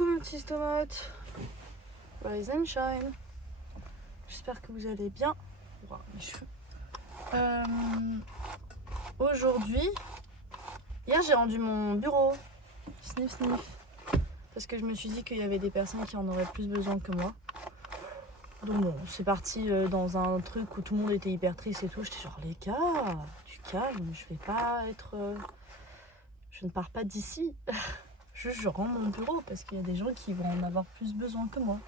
Coucou mes petites tomates, rise and shine. J'espère que vous allez bien. Wow, mes cheveux. Aujourd'hui, hier j'ai rendu mon bureau, sniff sniff, parce que je me suis dit qu'il y avait des personnes qui en auraient plus besoin que moi. Donc bon, c'est parti dans un truc où tout le monde était hyper triste et tout. J'étais genre les gars, du calme, je vais pas être... je ne pars pas d'ici. Juste je rends mon bureau parce qu'il y a des gens qui vont en avoir plus besoin que moi.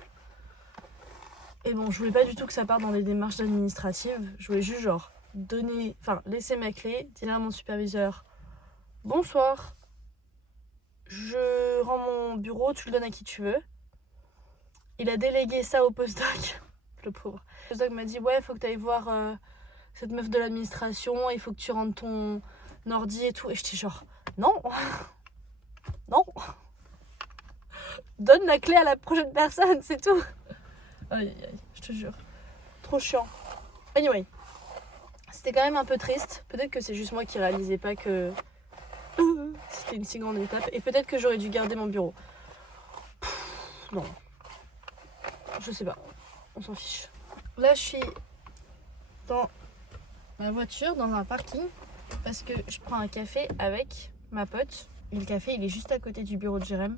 Et bon, je voulais pas du tout que ça parte dans des démarches administratives. Je voulais juste genre donner, laisser ma clé, dire à mon superviseur bonsoir, je rends mon bureau, tu le donnes à qui tu veux. Il a délégué ça au postdoc, le pauvre. Le postdoc m'a dit ouais, faut que tu ailles voir cette meuf de l'administration, il faut que tu rendes ton ordi et tout. Et j'étais genre non. Non. Donne la clé à la prochaine personne, c'est tout. Aïe aïe aïe, je te jure. Trop chiant. Anyway. C'était quand même un peu triste. Peut-être que c'est juste moi qui réalisais pas que c'était une si grande étape. Et peut-être que j'aurais dû garder mon bureau. Non. Je sais pas. On s'en fiche. Là, je suis dans ma voiture, dans un parking. Parce que je prends un café avec ma pote. Et le café, il est juste à côté du bureau de Jérém.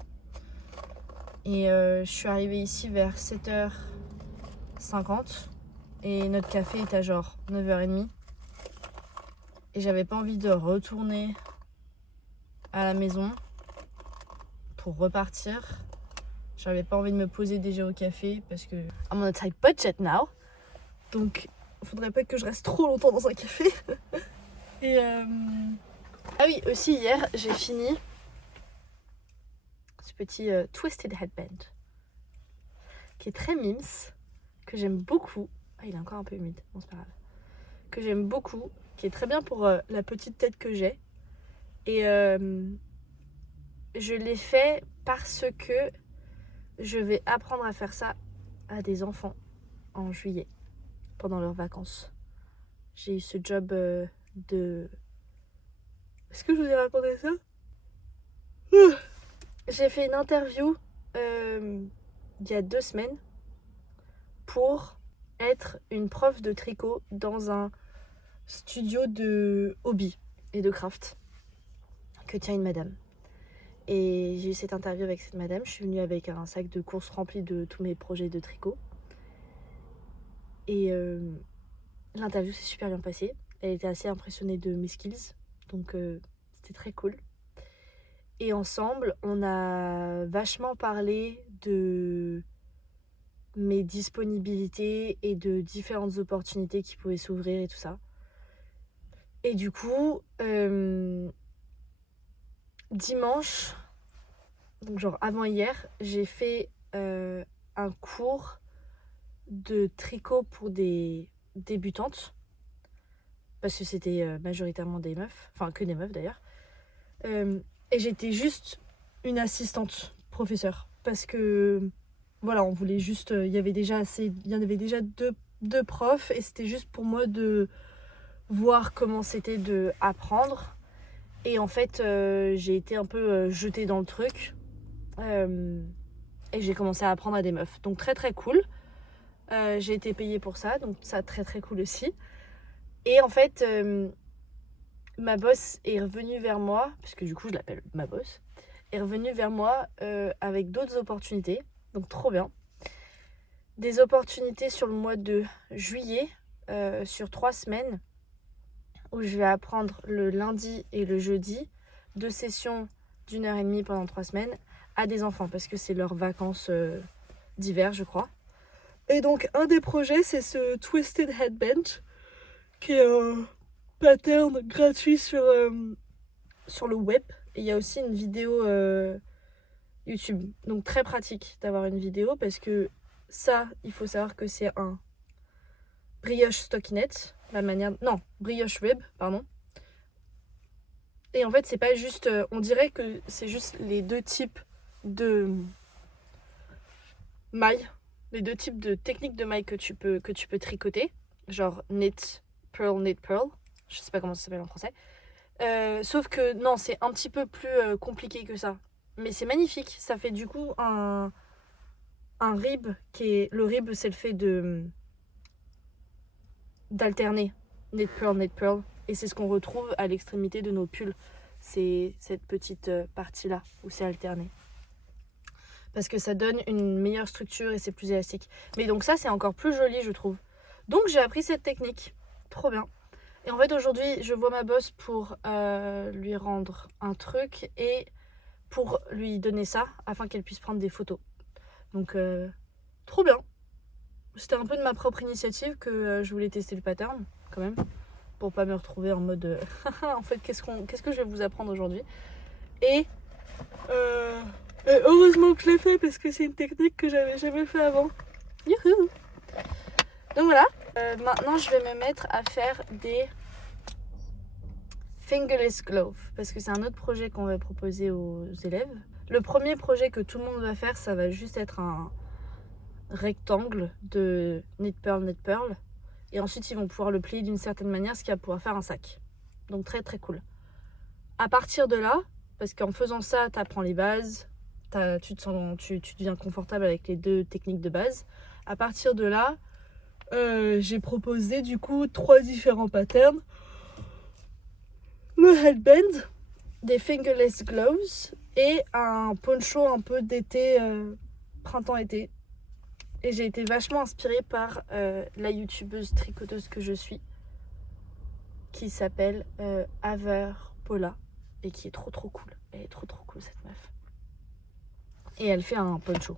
Et je suis arrivée ici vers 7h50. Et notre café est à genre 9h30. Et j'avais pas envie de retourner à la maison pour repartir. J'avais pas envie de me poser déjà au café parce que I'm on a tight budget now. Donc faudrait pas que je reste trop longtemps dans un café. Et ah oui, aussi hier j'ai fini ce petit twisted headband qui est très mimes, que j'aime beaucoup. Ah, il est encore un peu humide, bon c'est pas grave. Que j'aime beaucoup, qui est très bien pour la petite tête que j'ai. Et je l'ai fait parce que je vais apprendre à faire ça à des enfants en juillet, pendant leurs vacances. J'ai eu ce job de... Est-ce que je vous ai raconté ça? J'ai fait une interview il y a 2 semaines pour être une prof de tricot dans un studio de hobby et de craft que tient une madame. Et j'ai eu cette interview avec cette madame. Je suis venue avec un sac de courses rempli de tous mes projets de tricot. Et l'interview s'est super bien passée. Elle était assez impressionnée de mes skills. Donc c'était très cool. Et ensemble, on a vachement parlé de mes disponibilités et de différentes opportunités qui pouvaient s'ouvrir et tout ça. Et du coup, dimanche, donc genre avant hier, j'ai fait un cours de tricot pour des débutantes. Parce que c'était majoritairement des meufs, enfin que des meufs d'ailleurs. Et j'étais juste une assistante professeure. Parce que voilà, on voulait juste. Il y avait déjà deux profs et c'était juste pour moi de voir comment c'était de apprendre. Et en fait, j'ai été un peu jetée dans le truc. Et j'ai commencé à apprendre à des meufs. Donc très très cool. J'ai été payée pour ça, donc ça très très cool aussi. Et en fait, ma boss est revenue vers moi, puisque du coup je l'appelle ma boss, est revenue vers moi avec d'autres opportunités, donc trop bien. Des opportunités sur le mois de juillet, sur 3 semaines, où je vais apprendre le lundi et le jeudi, 2 sessions d'1h30 pendant 3 semaines, à des enfants, parce que c'est leurs vacances d'hiver, je crois. Et donc un des projets, c'est ce Twisted Headband, qui est un pattern gratuit sur le web. Et il y a aussi une vidéo YouTube. Donc très pratique d'avoir une vidéo parce que ça, il faut savoir que c'est un brioche stockinette. Brioche rib, pardon. Et en fait, c'est pas juste... on dirait que c'est juste les 2 types de mailles. Les 2 types de techniques de mailles que tu peux tricoter. Genre knit, pearl. Je sais pas comment ça s'appelle en français. Sauf que non, c'est un petit peu plus compliqué que ça. Mais c'est magnifique. Ça fait du coup un rib qui est... Le rib, c'est le fait d'alterner knit pearl. Et c'est ce qu'on retrouve à l'extrémité de nos pulls. C'est cette petite partie-là où c'est alterné. Parce que ça donne une meilleure structure et c'est plus élastique. Mais donc ça, c'est encore plus joli, je trouve. Donc j'ai appris cette technique. Trop bien. Et en fait, aujourd'hui, je vois ma boss pour lui rendre un truc et pour lui donner ça afin qu'elle puisse prendre des photos. Donc, trop bien. C'était un peu de ma propre initiative que je voulais tester le pattern, quand même. Pour pas me retrouver en mode en fait qu'est-ce que je vais vous apprendre aujourd'hui. Et heureusement que je l'ai fait parce que c'est une technique que j'avais jamais fait avant. Youhou. Donc voilà, maintenant je vais me mettre à faire des fingerless gloves parce que c'est un autre projet qu'on va proposer aux élèves. Le premier projet que tout le monde va faire, ça va juste être un rectangle de knit pearl. Et ensuite, ils vont pouvoir le plier d'une certaine manière, ce qui va pouvoir faire un sac. Donc très très cool. À partir de là, parce qu'en faisant ça, tu apprends les bases, tu deviens confortable avec les deux techniques de base. À partir de là, j'ai proposé du coup 3 différents patterns. Le headband, des fingerless gloves et un poncho un peu d'été, printemps-été. Et j'ai été vachement inspirée par la youtubeuse tricoteuse que je suis, qui s'appelle Aver Paula, et qui est trop cool. Elle est trop cool cette meuf. Et elle fait un poncho.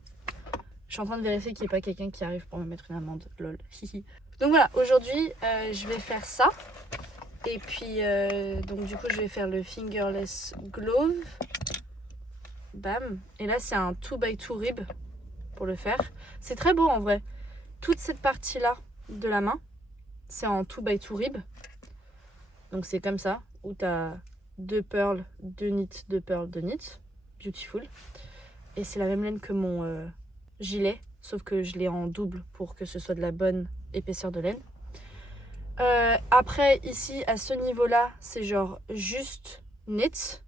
Je suis en train de vérifier qu'il n'y ait pas quelqu'un qui arrive pour me mettre une amende. Lol. Donc voilà, aujourd'hui je vais faire ça. Et puis donc du coup je vais faire le fingerless glove. Bam. Et là c'est un 2x2 rib pour le faire. C'est très beau en vrai. Toute cette partie là de la main, c'est en 2x2 rib. Donc c'est comme ça, où tu as 2 pearls, 2 knits, 2 pearls, 2 knits. Beautiful. Et c'est la même laine que mon gilet, sauf que je l'ai en double pour que ce soit de la bonne épaisseur de laine. Après, ici, à ce niveau-là, c'est genre juste knit.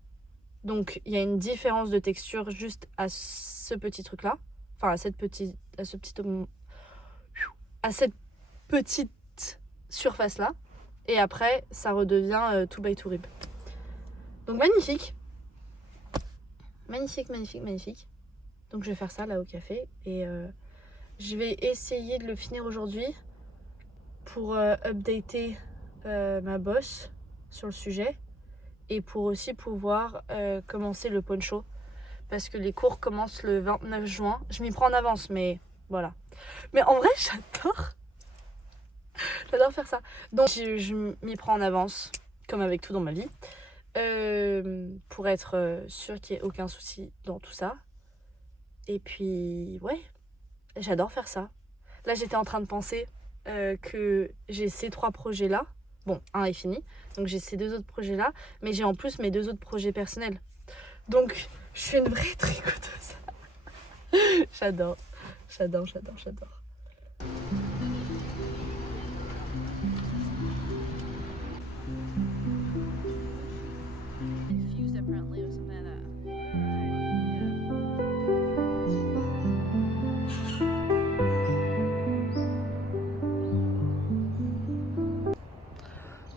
Donc il y a une différence de texture juste à ce petit truc-là. Enfin, à cette petite surface-là. Et après, ça redevient 2x2 rib. Donc magnifique. Magnifique. Donc je vais faire ça là au café. Et je vais essayer de le finir aujourd'hui pour updater ma boss sur le sujet. Et pour aussi pouvoir commencer le poncho. Parce que les cours commencent le 29 juin. Je m'y prends en avance, mais voilà. Mais en vrai, j'adore faire ça. Donc je m'y prends en avance, comme avec tout dans ma vie. Pour être sûre qu'il n'y ait aucun souci dans tout ça. Et puis, ouais, j'adore faire ça. Là, j'étais en train de penser que j'ai ces 3 projets-là. Bon, un est fini. Donc j'ai ces 2 autres projets-là. Mais j'ai en plus mes 2 autres projets personnels. Donc, je suis une vraie tricoteuse. J'adore.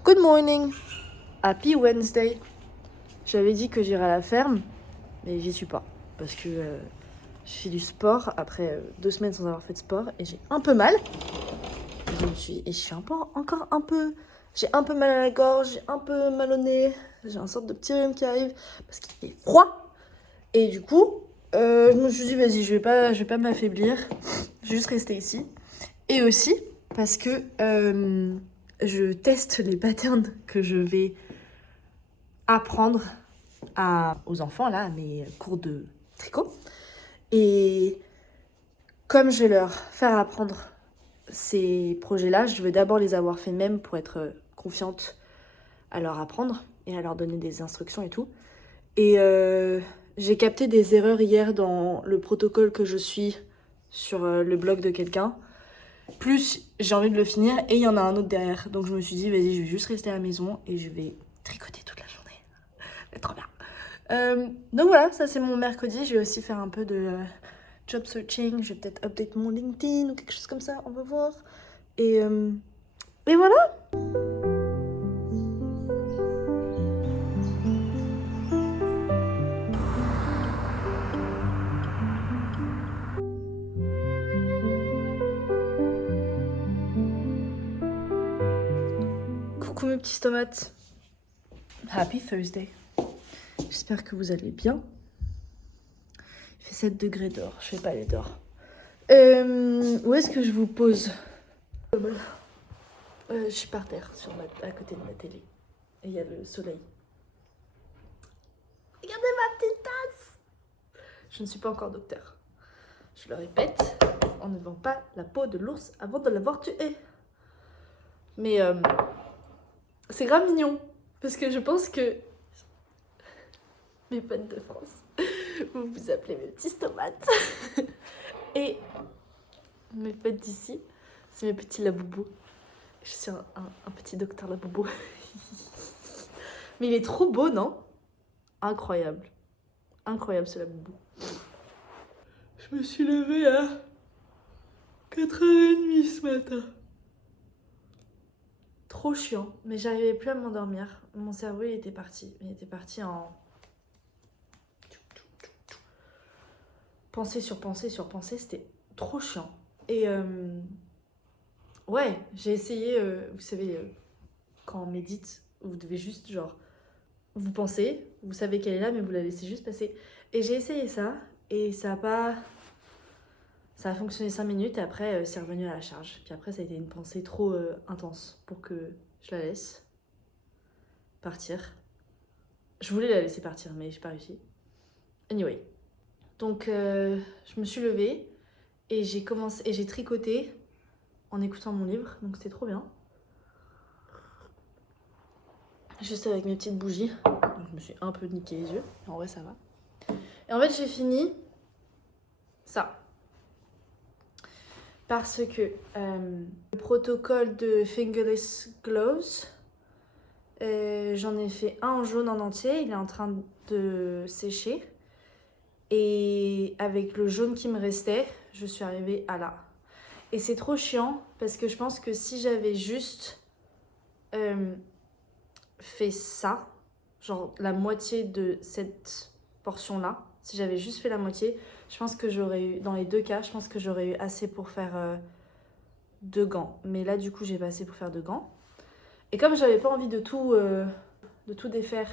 Good morning. Happy Wednesday. J'avais dit que j'irais à la ferme, mais j'y suis pas. Parce que je fais du sport après 2 semaines sans avoir fait de sport et j'ai un peu mal. Je suis encore un peu... J'ai un peu mal à la gorge, j'ai un peu mal au nez. J'ai un sorte de petit rhume qui arrive parce qu'il fait froid. Et du coup, je me suis dit, vas-y, je vais pas m'affaiblir. Je vais juste rester ici. Et aussi parce que je teste les patterns que je vais apprendre aux enfants, là, à mes cours de tricot. Et comme je vais leur faire apprendre ces projets-là, je veux d'abord les avoir fait même pour être confiante à leur apprendre et à leur donner des instructions et tout. Et j'ai capté des erreurs hier dans le protocole que je suis sur le blog de quelqu'un. Plus j'ai envie de le finir et il y en a un autre derrière. Donc je me suis dit, vas-y, je vais juste rester à la maison et je vais tricoter toute la journée. C'est trop bien. Donc voilà, ça c'est mon mercredi. Je vais aussi faire un peu de job searching. Je vais peut-être update mon LinkedIn ou quelque chose comme ça, on va voir. Et voilà. Coucou mes petits tomates. Happy Thursday. J'espère que vous allez bien. Il fait 7 degrés dehors, je vais pas aller dehors. Où est-ce que je vous pose? Je suis par terre, à côté de ma télé. Et il y a le soleil. Regardez ma petite tasse! Je ne suis pas encore docteur. Je le répète, on ne vend pas la peau de l'ours avant de l'avoir tué. Mais c'est grave mignon. Parce que je pense que mes potes de France, vous vous appelez mes petits tomates. Et mes potes d'ici, c'est mes petits laboubous. Je suis un petit docteur laboubou. Mais il est trop beau, non? Incroyable. Incroyable ce laboubou. Je me suis levée à 4h30 ce matin. Trop chiant, mais j'arrivais plus à m'endormir. Mon cerveau il était parti. Il était parti en... Pensée sur pensée sur pensée, c'était trop chiant. Et ouais, j'ai essayé, vous savez, quand on médite, vous devez juste genre... Vous pensez, vous savez qu'elle est là, mais vous la laissez juste passer. Et j'ai essayé ça, et ça a pas... Ça a fonctionné 5 minutes, et après, c'est revenu à la charge. Puis après, ça a été une pensée trop intense pour que je la laisse partir. Je voulais la laisser partir, mais j'ai pas réussi. Anyway. Donc, je me suis levée, et j'ai tricoté en écoutant mon livre, donc c'était trop bien. Juste avec mes petites bougies. Donc, je me suis un peu niqué les yeux, mais en vrai, ça va. Et en fait, j'ai fini ça. Parce que le protocole de Fingerless Gloves, j'en ai fait un en jaune en entier, il est en train de sécher. Et avec le jaune qui me restait, je suis arrivée à là. Et c'est trop chiant parce que je pense que si j'avais juste fait ça, genre la moitié de cette portion-là, si j'avais juste fait la moitié, je pense que j'aurais eu, dans les deux cas, je pense que j'aurais eu assez pour faire 2 gants. Mais là, du coup, j'ai pas assez pour faire 2 gants. Et comme j'avais pas envie de tout défaire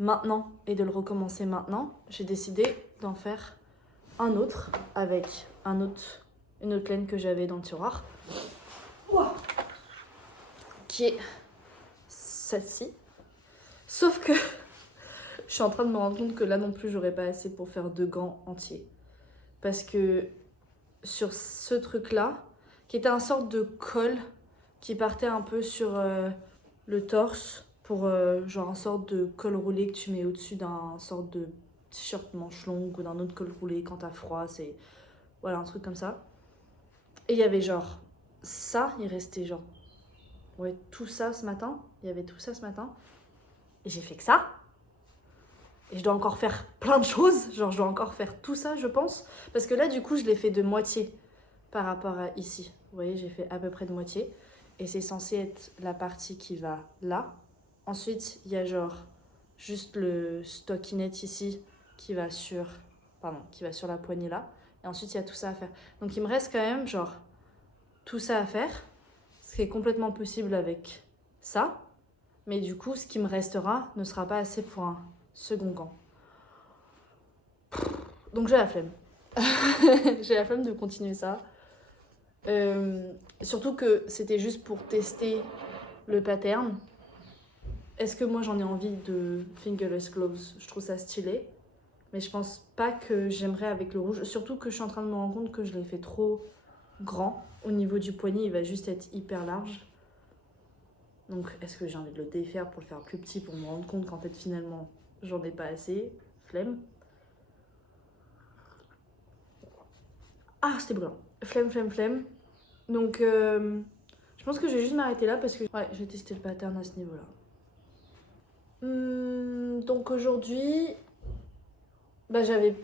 maintenant et de le recommencer maintenant, j'ai décidé d'en faire un autre avec une autre laine que j'avais dans le tiroir. Qui est celle-ci. Sauf que je suis en train de me rendre compte que là non plus, j'aurais pas assez pour faire 2 gants entiers. Parce que sur ce truc-là, qui était un sorte de col qui partait un peu sur le torse pour genre un sorte de col roulé que tu mets au-dessus d'un sorte de t-shirt manche longue ou d'un autre col roulé quand t'as froid, c'est voilà un truc comme ça. Et il y avait genre ça, il restait genre ouais tout ça ce matin, il y avait tout ça ce matin et j'ai fait que ça. Et je dois encore faire plein de choses, genre je dois encore faire tout ça je pense, parce que là du coup je l'ai fait de moitié par rapport à ici. Vous voyez, j'ai fait à peu près de moitié. Et c'est censé être la partie qui va là. Ensuite, il y a genre juste le stockinette ici qui va sur la poignée là. Et ensuite, il y a tout ça à faire. Donc, il me reste quand même genre tout ça à faire. Ce qui est complètement possible avec ça. Mais du coup, ce qui me restera ne sera pas assez pour un second gant. Donc, j'ai la flemme. J'ai la flemme de continuer ça. Surtout que c'était juste pour tester le pattern. Est-ce que moi j'en ai envie de fingerless gloves? Je trouve ça stylé, mais je pense pas que j'aimerais avec le rouge. Surtout que je suis en train de me rendre compte que je l'ai fait trop grand. Au niveau du poignet, il va juste être hyper large. Donc est-ce que j'ai envie de le défaire pour le faire plus petit pour me rendre compte qu'en fait finalement j'en ai pas assez? Flemme. Ah, c'était brûlant. Flemme. Donc, je pense que je vais juste m'arrêter là parce que ouais, j'ai testé le pattern à ce niveau-là. Donc aujourd'hui, bah, j'avais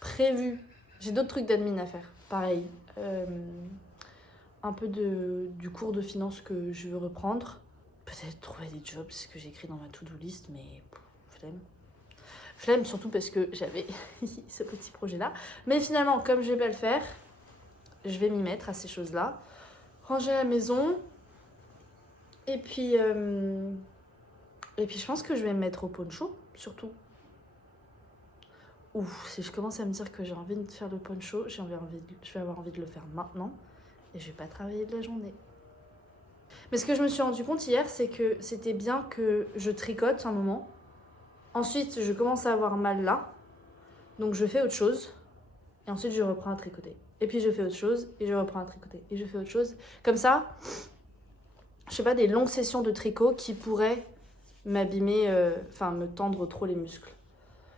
prévu, j'ai d'autres trucs d'admin à faire, pareil. Un peu du cours de finance que je veux reprendre. Peut-être trouver des jobs, c'est ce que j'ai écrit dans ma to-do list, mais flemme. Flemme surtout parce que j'avais ce petit projet-là. Mais finalement, comme je vais pas le faire, je vais m'y mettre à ces choses-là. Ranger la maison. Et puis je pense que je vais me mettre au poncho, surtout. Ouf, si je commence à me dire que j'ai envie de faire le poncho, je vais avoir envie de le faire maintenant. Et je vais pas travailler de la journée. Mais ce que je me suis rendu compte hier, c'est que c'était bien que je tricote un moment. Ensuite, je commence à avoir mal là. Donc je fais autre chose. Et ensuite, je reprends à tricoter. Et puis je fais autre chose. Et je reprends à tricoter. Et je fais autre chose. Comme ça, je sais pas, des longues sessions de tricot qui pourraient m'abîmer, me tendre trop les muscles.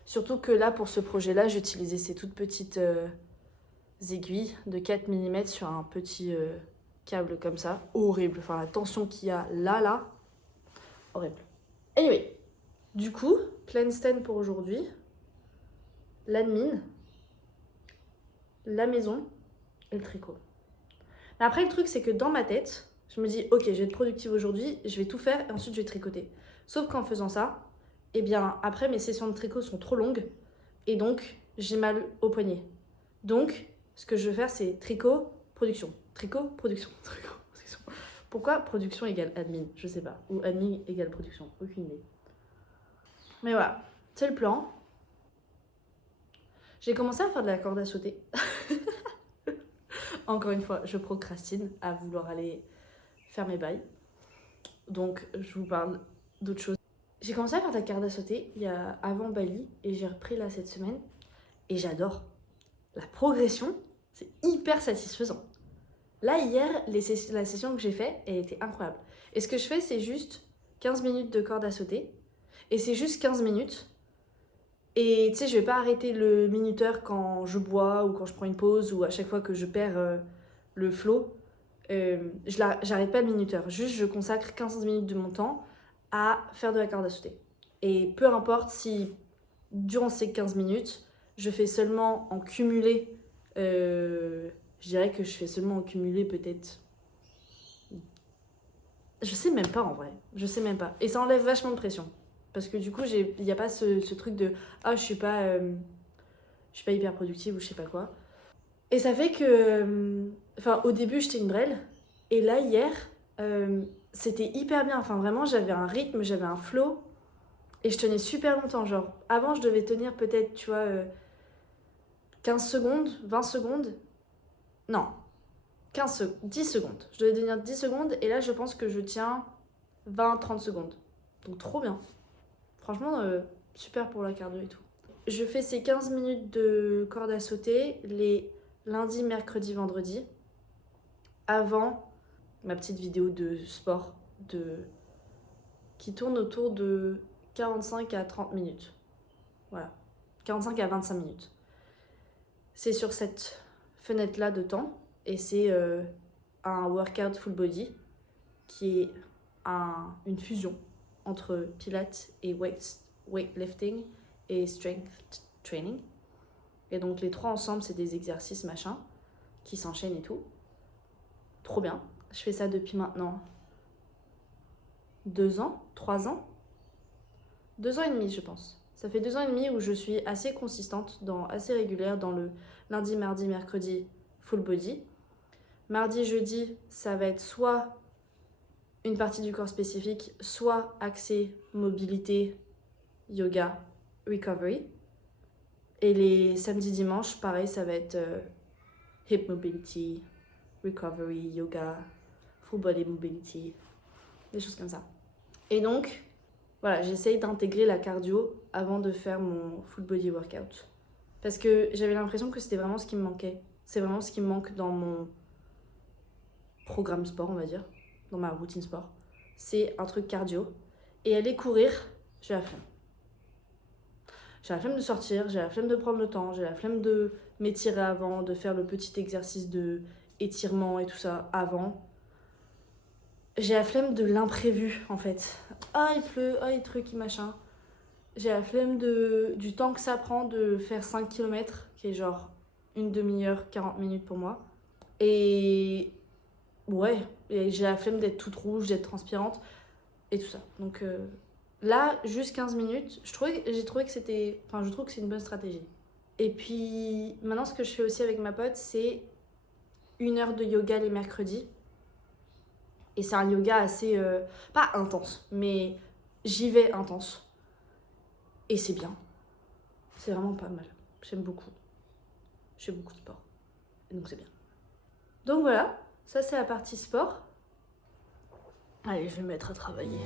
Surtout que là, pour ce projet-là, j'utilisais ces toutes petites aiguilles de 4 mm sur un petit câble comme ça. Horrible. Enfin, la tension qu'il y a là, horrible. Anyway, du coup, plein stand pour aujourd'hui. L'admin, la maison et le tricot. Mais après, le truc, c'est que dans ma tête, je me dis, ok, je vais être productive aujourd'hui, je vais tout faire et ensuite je vais tricoter. Sauf qu'en faisant ça, eh bien, après, mes sessions de tricot sont trop longues et donc, j'ai mal au poignet. Donc, ce que je vais faire, c'est tricot, production. Tricot, production. Tricot, production. Pourquoi production égale admin? Je sais pas. Ou admin égale production. Aucune idée. Mais voilà, c'est le plan. J'ai commencé à faire de la corde à sauter. Encore une fois, je procrastine à vouloir aller faire mes bails. Donc, je vous parle d'autre chose. J'ai commencé à faire de la corde à sauter avant Bali et j'ai repris là cette semaine. Et j'adore. La progression, c'est hyper satisfaisant. Là, hier, la session que j'ai faite, elle était incroyable. Et ce que je fais, c'est juste 15 minutes de corde à sauter. Et c'est juste 15 minutes. Et tu sais, je vais pas arrêter le minuteur quand je bois ou quand je prends une pause ou à chaque fois que je perds le flow. J'arrête pas le minuteur. Juste, je consacre 15 minutes de mon temps à faire de la corde à sauter. Et peu importe si durant ces 15 minutes, je fais seulement en cumulé, je dirais que je fais seulement en cumulé peut-être. Je sais même pas en vrai. Je sais même pas. Et ça enlève vachement de pression. Parce que du coup, il n'y a pas ce truc de ah, je suis pas hyper productive ou je sais pas quoi. Et ça fait que. Au début, j'étais une brêle. Et là, hier, c'était hyper bien. Enfin, vraiment, j'avais un rythme, j'avais un flow. Et je tenais super longtemps. Genre, avant, je devais tenir peut-être, tu vois, 15 secondes, 20 secondes. Non, 10 secondes. Je devais tenir 10 secondes. Et là, je pense que je tiens 20-30 secondes. Donc, trop bien. Franchement, super pour la cardio et tout. Je fais ces 15 minutes de corde à sauter les lundis, mercredis, vendredis, avant ma petite vidéo de sport qui tourne autour de 45 à 30 minutes. Voilà, 45 à 25 minutes. C'est sur cette fenêtre-là de temps et c'est un workout full body qui est une fusion entre pilates et weightlifting et strength training. Et donc les trois ensemble, c'est des exercices machin qui s'enchaînent et tout. Trop bien. Je fais ça depuis maintenant 2 ans, 3 ans. 2 ans et demi, je pense. Ça fait 2 ans et demi où je suis assez consistante, assez régulière dans le lundi, mardi, mercredi, full body. Mardi, jeudi, ça va être soit une partie du corps spécifique, soit axé mobilité, yoga, recovery. Et les samedis, dimanches, pareil, ça va être hip mobility, recovery, yoga, full body mobility, des choses comme ça. Et donc, voilà, j'essaye d'intégrer la cardio avant de faire mon full body workout. Parce que j'avais l'impression que c'était vraiment ce qui me manquait. C'est vraiment ce qui me manque dans mon programme sport, on va dire, dans ma routine sport. C'est un truc cardio. Et aller courir, j'ai la flemme. J'ai la flemme de sortir, j'ai la flemme de prendre le temps, j'ai la flemme de m'étirer avant, de faire le petit exercice de étirement et tout ça avant. j'ai la flemme de l'imprévu en fait. Ah il pleut, ah il truc, machin. J'ai la flemme du temps que ça prend de faire 5 km, qui est genre une demi-heure, 40 minutes pour moi. Et ouais, et j'ai la flemme d'être toute rouge, d'être transpirante et tout ça. Donc là, juste 15 minutes, j'ai trouvé que c'était... Enfin, je trouve que c'est une bonne stratégie. Et puis maintenant, ce que je fais aussi avec ma pote, c'est 1 heure de yoga les mercredis. Et c'est un yoga assez... pas intense, mais j'y vais intense. Et c'est bien. C'est vraiment pas mal. J'aime beaucoup. Je fais beaucoup de sport. Et donc c'est bien. Donc voilà, ça c'est la partie sport. Allez, je vais me mettre à travailler.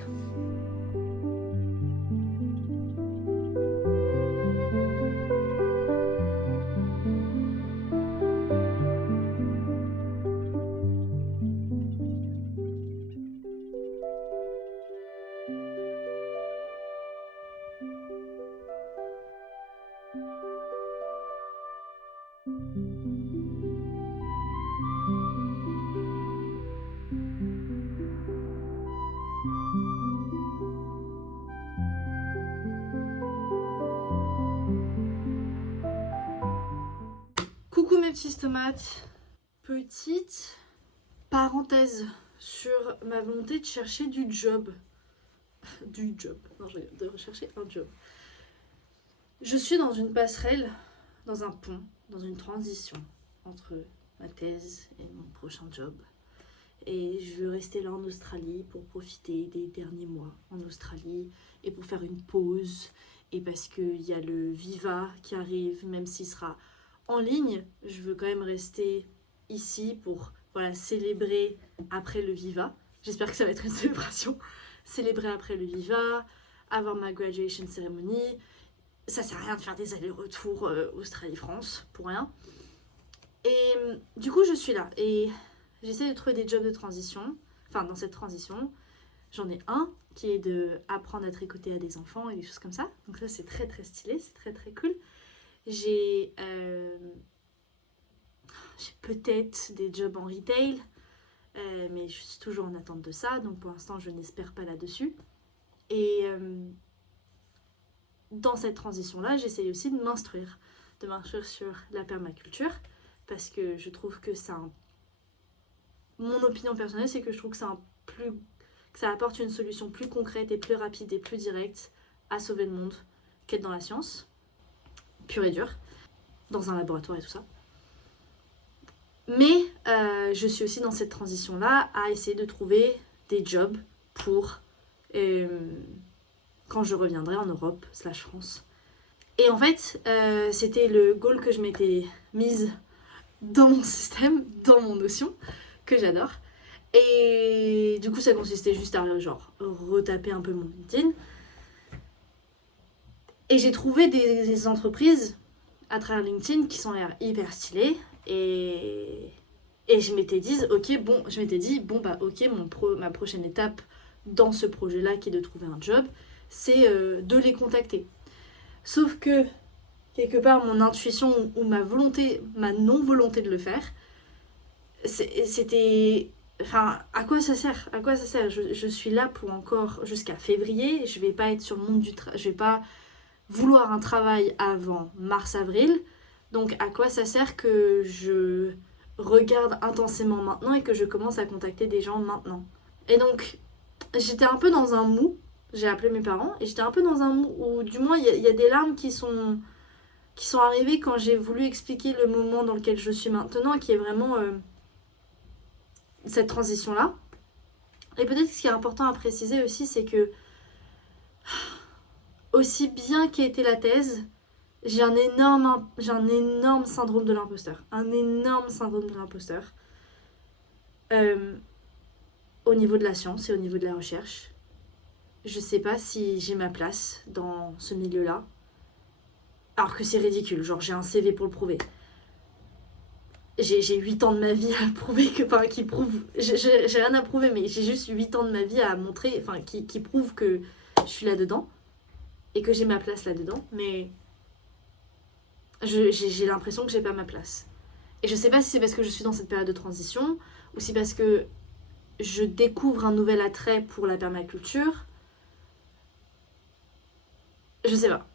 Coucou mes petits tomates. Petite parenthèse sur ma volonté de chercher du job. Non, de rechercher un job. Je suis dans une passerelle, dans un pont, dans une transition entre ma thèse et mon prochain job. Et je veux rester là en Australie pour profiter des derniers mois en Australie et pour faire une pause. Et parce qu'il y a le Viva qui arrive, même s'il sera en ligne, je veux quand même rester ici pour célébrer après le Viva. J'espère que ça va être une célébration. Célébrer après le Viva, avoir ma graduation ceremony. Ça sert à rien de faire des allers-retours Australie-France, pour rien. Et du coup, je suis là. Et j'essaie de trouver des jobs de transition. Enfin, dans cette transition, j'en ai un qui est de apprendre à tricoter à des enfants et des choses comme ça. Donc ça, c'est très très stylé, c'est très très cool. J'ai peut-être des jobs en retail, mais je suis toujours en attente de ça. Donc pour l'instant, je n'espère pas là-dessus. Et dans cette transition-là, j'essaye aussi de m'instruire sur la permaculture, parce que je trouve que mon opinion personnelle, c'est que je trouve que que ça apporte une solution plus concrète et plus rapide et plus directe à sauver le monde qu'être dans la science, pure et dure, dans un laboratoire et tout ça. Mais je suis aussi dans cette transition-là à essayer de trouver des jobs pour quand je reviendrai en Europe / France. Et en fait, c'était le goal que je m'étais mise dans mon système, dans mon notion, que j'adore. Et du coup, ça consistait juste à retaper un peu mon LinkedIn. Et j'ai trouvé des entreprises à travers LinkedIn qui sont l'air hyper stylées. Et je m'étais dit, ma prochaine étape dans ce projet-là, qui est de trouver un job, c'est de les contacter. Sauf que, quelque part, mon intuition ou ma non-volonté de le faire, c'était... Enfin, à quoi ça sert ? Je suis là pour encore jusqu'à février. Je vais pas être sur le monde du travail. Je vais pas vouloir un travail avant mars-avril. Donc, à quoi ça sert que je regarde intensément maintenant et que je commence à contacter des gens maintenant ? Et donc, j'étais un peu dans un mou. J'ai appelé mes parents et j'étais un peu dans un mou où, du moins, il y a des larmes qui sont arrivées quand j'ai voulu expliquer le moment dans lequel je suis maintenant, qui est vraiment cette transition-là. Et peut-être que ce qui est important à préciser aussi, c'est que aussi bien qu'ait été la thèse, j'ai un énorme syndrome de l'imposteur. Au niveau de la science et au niveau de la recherche. Je sais pas si j'ai ma place dans ce milieu-là. Alors que c'est ridicule, genre j'ai un CV pour le prouver. J'ai 8 ans de ma vie à prouver qui prouve... J'ai rien à prouver, mais j'ai juste 8 ans de ma vie à montrer, qui prouve que je suis là-dedans. Et que j'ai ma place là-dedans, mais j'ai l'impression que j'ai pas ma place. Et je sais pas si c'est parce que je suis dans cette période de transition, ou si parce que je découvre un nouvel attrait pour la permaculture. Je sais pas.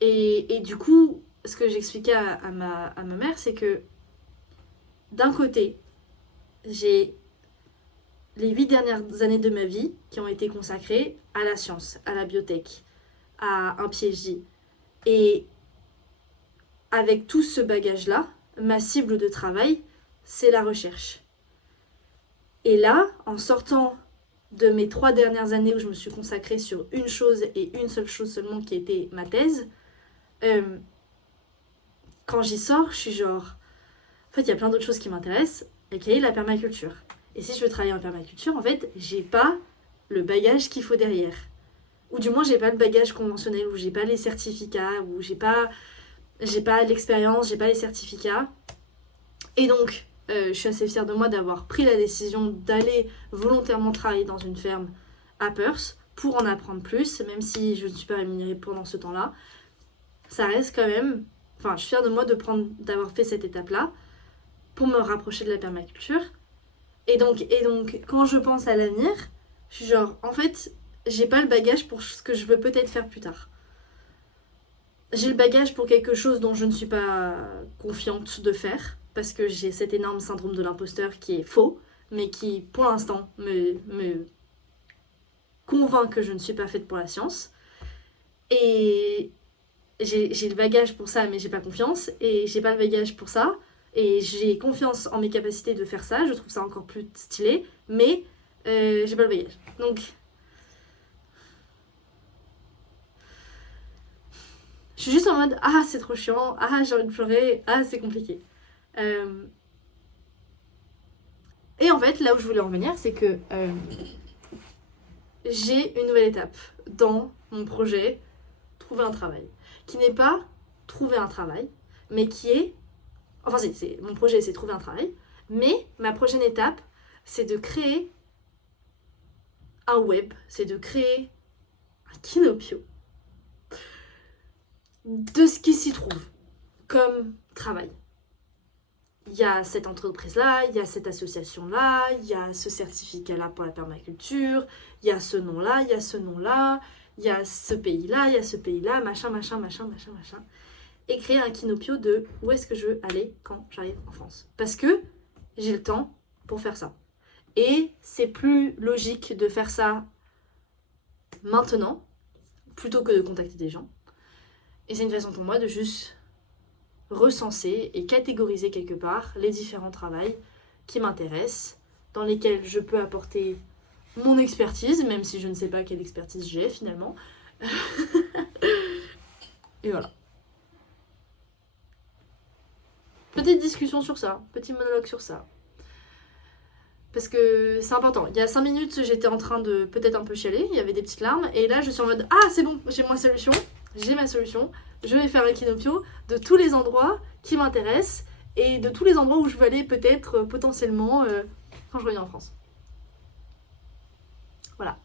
Et du coup, ce que j'expliquais à ma mère, c'est que d'un côté, j'ai les 8 dernières années de ma vie qui ont été consacrées à la science, à la biotech, à un PhD. Et avec tout ce bagage-là, ma cible de travail, c'est la recherche. Et là, en sortant de mes 3 dernières années où je me suis consacrée sur une chose et une seule chose seulement qui était ma thèse, quand j'y sors, je suis genre... En fait, il y a plein d'autres choses qui m'intéressent, et qui est la permaculture. Et si je veux travailler en permaculture, en fait, j'ai pas le bagage qu'il faut derrière. Ou du moins, j'ai pas le bagage conventionnel, ou j'ai pas les certificats, ou j'ai pas l'expérience, j'ai pas les certificats. Et donc, je suis assez fière de moi d'avoir pris la décision d'aller volontairement travailler dans une ferme à Perth pour en apprendre plus, même si je ne suis pas rémunérée pendant ce temps-là. Ça reste quand même... Enfin, je suis fière de moi d'avoir fait cette étape-là pour me rapprocher de la permaculture. Et donc quand je pense à l'avenir, je suis genre, en fait, j'ai pas le bagage pour ce que je veux peut-être faire plus tard. J'ai le bagage pour quelque chose dont je ne suis pas confiante de faire, parce que j'ai cet énorme syndrome de l'imposteur qui est faux, mais qui, pour l'instant, me convainc que je ne suis pas faite pour la science. Et j'ai le bagage pour ça, mais j'ai pas confiance, et j'ai pas le bagage pour ça, et j'ai confiance en mes capacités de faire ça, je trouve ça encore plus stylé, mais j'ai pas le bagage. Donc, je suis juste en mode, ah c'est trop chiant, ah j'ai envie de pleurer, ah c'est compliqué. Et en fait, là où je voulais en venir, c'est que j'ai une nouvelle étape dans mon projet trouver un travail, qui n'est pas trouver un travail, mais qui est... Enfin, mon projet, c'est trouver un travail, mais ma prochaine étape, c'est de créer un web, c'est de créer un Kinopio de ce qui s'y trouve comme travail. Il y a cette entreprise-là, il y a cette association-là, il y a ce certificat-là pour la permaculture, il y a ce nom-là, il y a ce nom-là, il y a ce pays-là, il y a ce pays-là, machin. Et créer un Kinopio de où est-ce que je veux aller quand j'arrive en France. Parce que j'ai le temps pour faire ça. Et c'est plus logique de faire ça maintenant, plutôt que de contacter des gens. Et c'est une façon pour moi de juste recenser et catégoriser quelque part les différents travails qui m'intéressent, dans lesquels je peux apporter mon expertise, même si je ne sais pas quelle expertise j'ai finalement. Et voilà. Petite discussion sur ça, petit monologue sur ça. Parce que c'est important. Il y a 5 minutes, j'étais en train de peut-être un peu chialer, il y avait des petites larmes, et là je suis en mode ah c'est bon, j'ai ma solution, je vais faire un Kinopio de tous les endroits qui m'intéressent et de tous les endroits où je veux aller peut-être potentiellement quand je reviens en France. Voilà.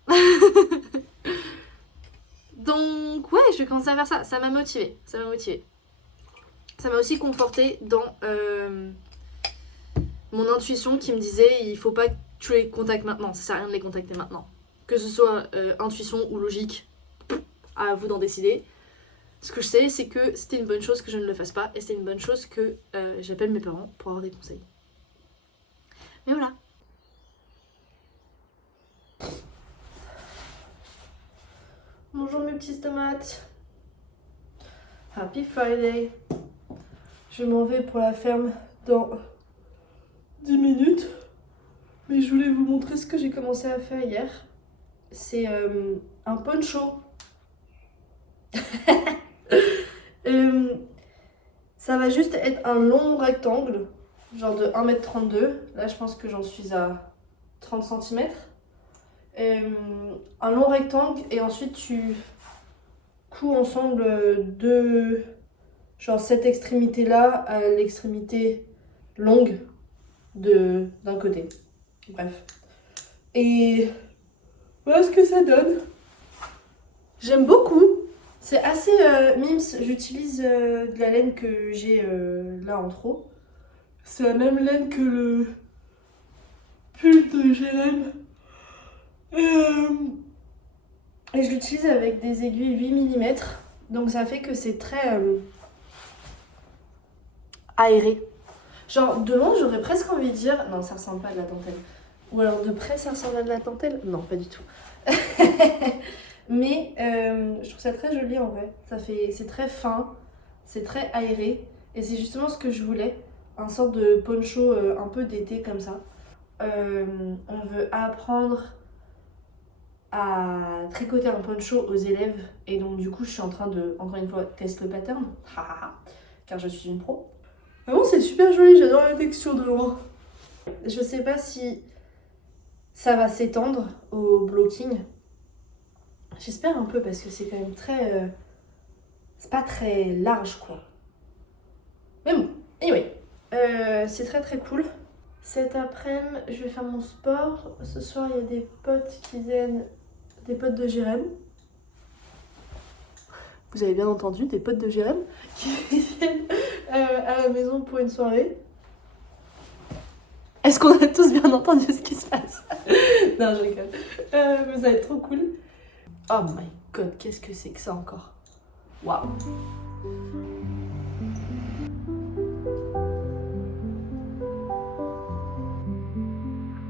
Donc ouais, je vais commencer à faire ça. Ça m'a motivée. Ça m'a aussi confortée dans mon intuition qui me disait il faut pas que tu les contactes maintenant. Ça sert à rien de les contacter maintenant. Que ce soit intuition ou logique, à vous d'en décider. Ce que je sais, c'est que c'était une bonne chose que je ne le fasse pas et c'était une bonne chose que j'appelle mes parents pour avoir des conseils. Mais voilà. Bonjour mes petites tomates. Happy Friday. Je m'en vais pour la ferme dans 10 minutes. Mais je voulais vous montrer ce que j'ai commencé à faire hier. C'est un poncho. Ça va juste être un long rectangle, genre de 1m32. Là, je pense que j'en suis à 30 cm. Un long rectangle, et ensuite tu couds ensemble genre cette extrémité-là à l'extrémité longue d'un côté. Bref. Et voilà ce que ça donne. J'aime beaucoup. C'est assez mimes, j'utilise de la laine que j'ai là en trop. C'est la même laine que pull de Jérém. Et je l'utilise avec des aiguilles 8 mm. Donc ça fait que c'est très aéré. Genre de loin j'aurais presque envie de dire... Non, ça ressemble pas à de la dentelle. Ou alors de près ça ressemble à de la dentelle. Non, pas du tout. Mais je trouve ça très joli en vrai. C'est très fin, c'est très aéré. Et c'est justement ce que je voulais. Un sorte de poncho un peu d'été comme ça. On veut apprendre à tricoter un poncho aux élèves. Et donc du coup je suis en train de, encore une fois, tester le pattern. Car je suis une pro. Vraiment c'est super joli, j'adore la texture de loin. Je sais pas si ça va s'étendre au blocking. J'espère un peu parce que c'est quand même très... c'est pas très large quoi. Mais bon, anyway. C'est très très cool. Cet après-midi, je vais faire mon sport. Ce soir, il y a des potes qui viennent... Des potes de Jérém. Vous avez bien entendu, des potes de Jérém qui viennent à la maison pour une soirée. Est-ce qu'on a tous bien entendu ce qui se passe? Non, je rigole. Mais ça va être trop cool. Oh my god, qu'est-ce que c'est que ça encore? Waouh.